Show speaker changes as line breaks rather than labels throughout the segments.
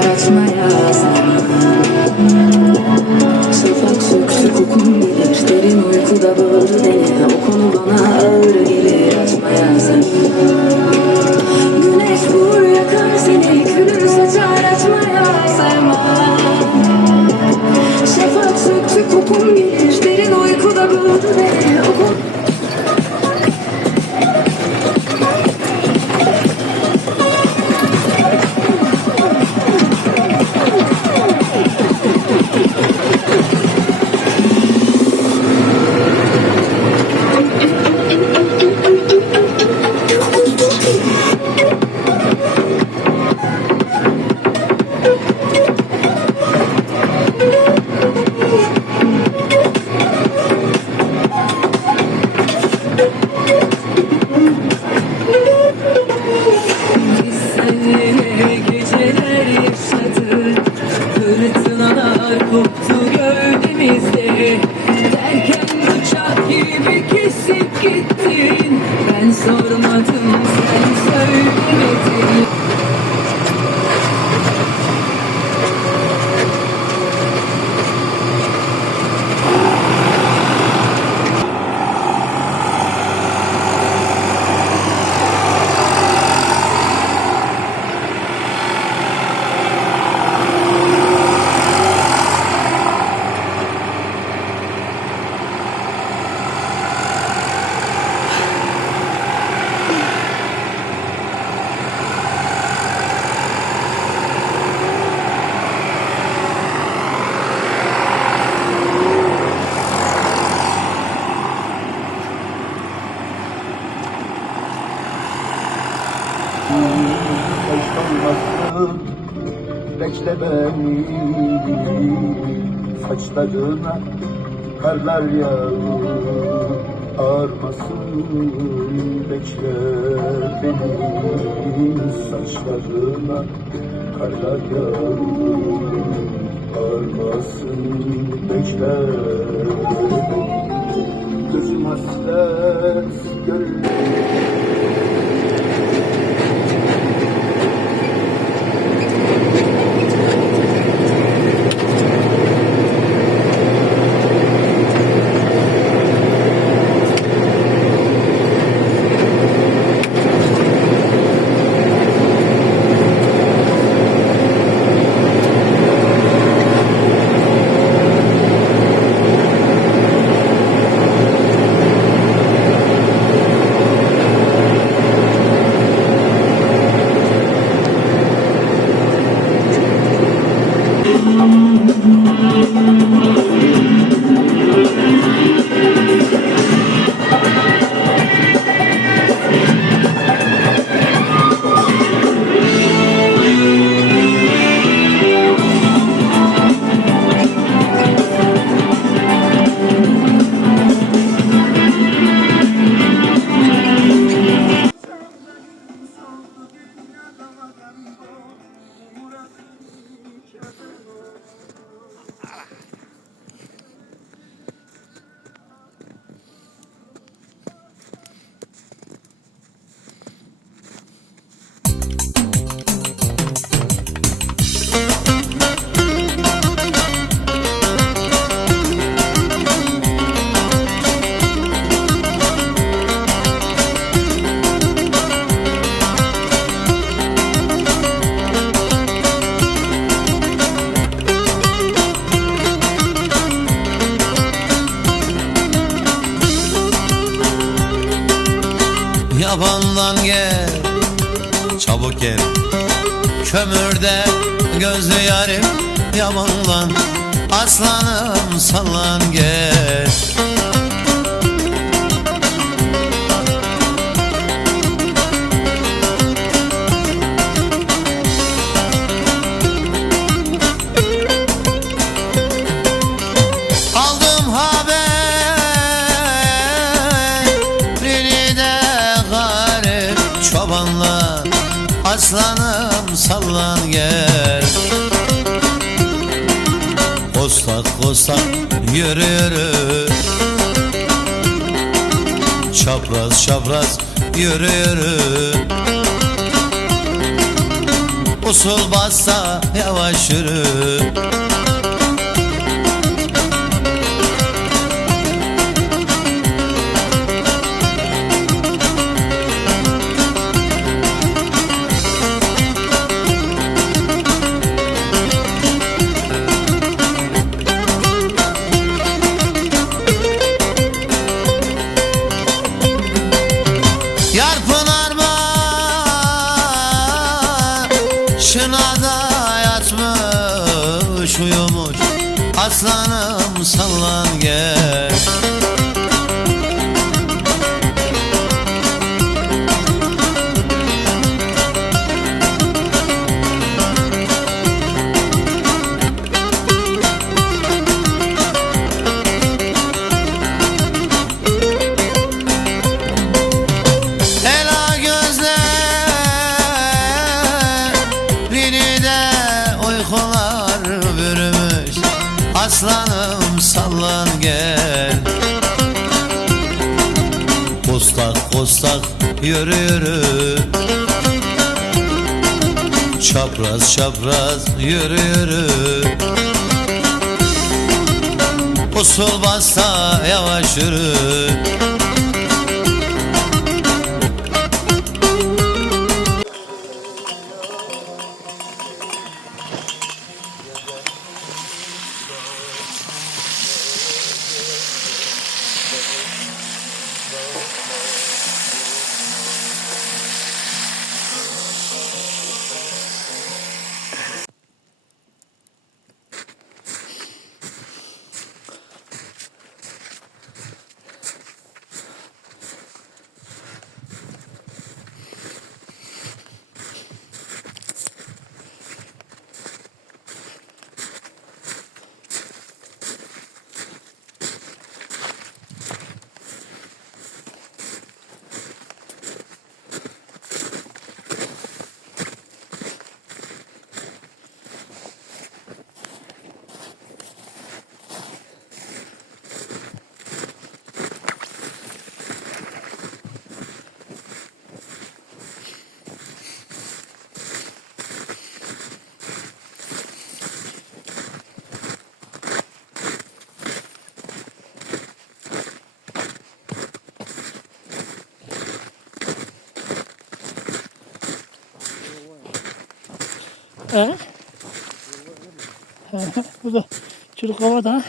yaratmaya sana işte beni.
Saçlarına karlar yağıyor Ağarmasın bekle beni. Saçlarına karlar yağıyor Ağarmasın bekle beni. Gözüm hasret gönlüm
fakir Kömürde gözlü yarim yamanlan Aslanım sallan gel. Çobanlar Aslanım sallan gel. Kostak kostak yürü yürü Çapraz çapraz yürü yürü Usul bassa yavaş yürü Yar pınar yatmış uyumuş. Aslanım sallan gel Kostak yürü yürü Çapraz çapraz yürü yürü Usul basta yavaş yürü
Bu da çocuk havada ha.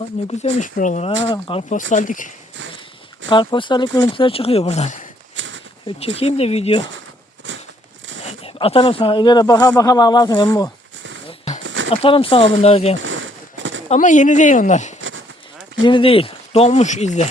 Lan Ne güzelmiş buralar ha. Karpostallik. Karpostallik görüntüler çıkıyor buradan. Şöyle çekeyim de video. Atarım sana. İleri baka baka ağlarsın ben bu. Atarım sana bunları diyeyim. Ama yeni değil onlar. Yeni değil. Donmuş izle.